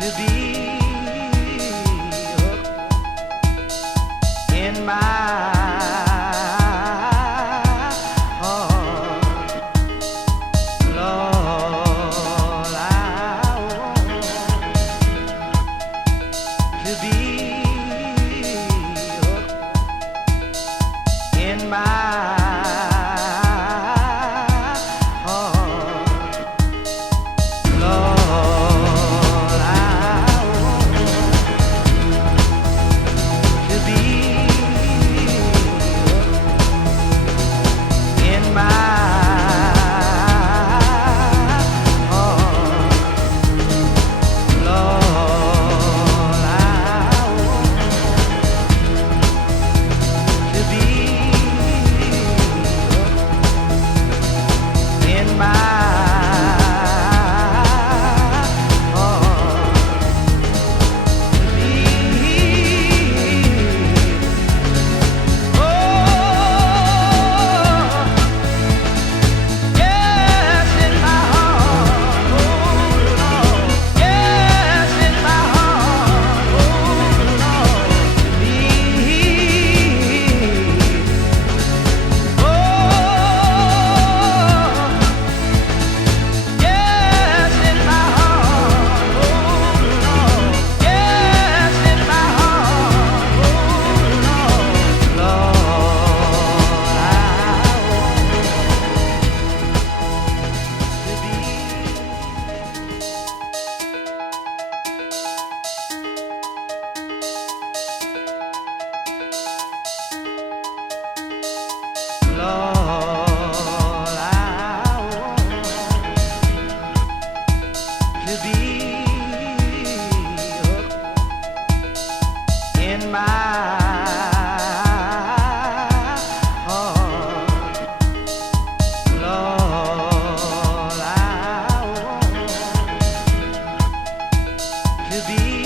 to be in my heart, Lord, I want to be in my heart, Lord, I want to be in my heart, Lord, I want to be in my heart, to be, yes, in my heart, oh Lord, yes, in my heart, oh Lord, to be, yes, in my heart, oh Lord, yes, in my heart, oh Lord, Lord, I want to be in my heart, Lord, I want to be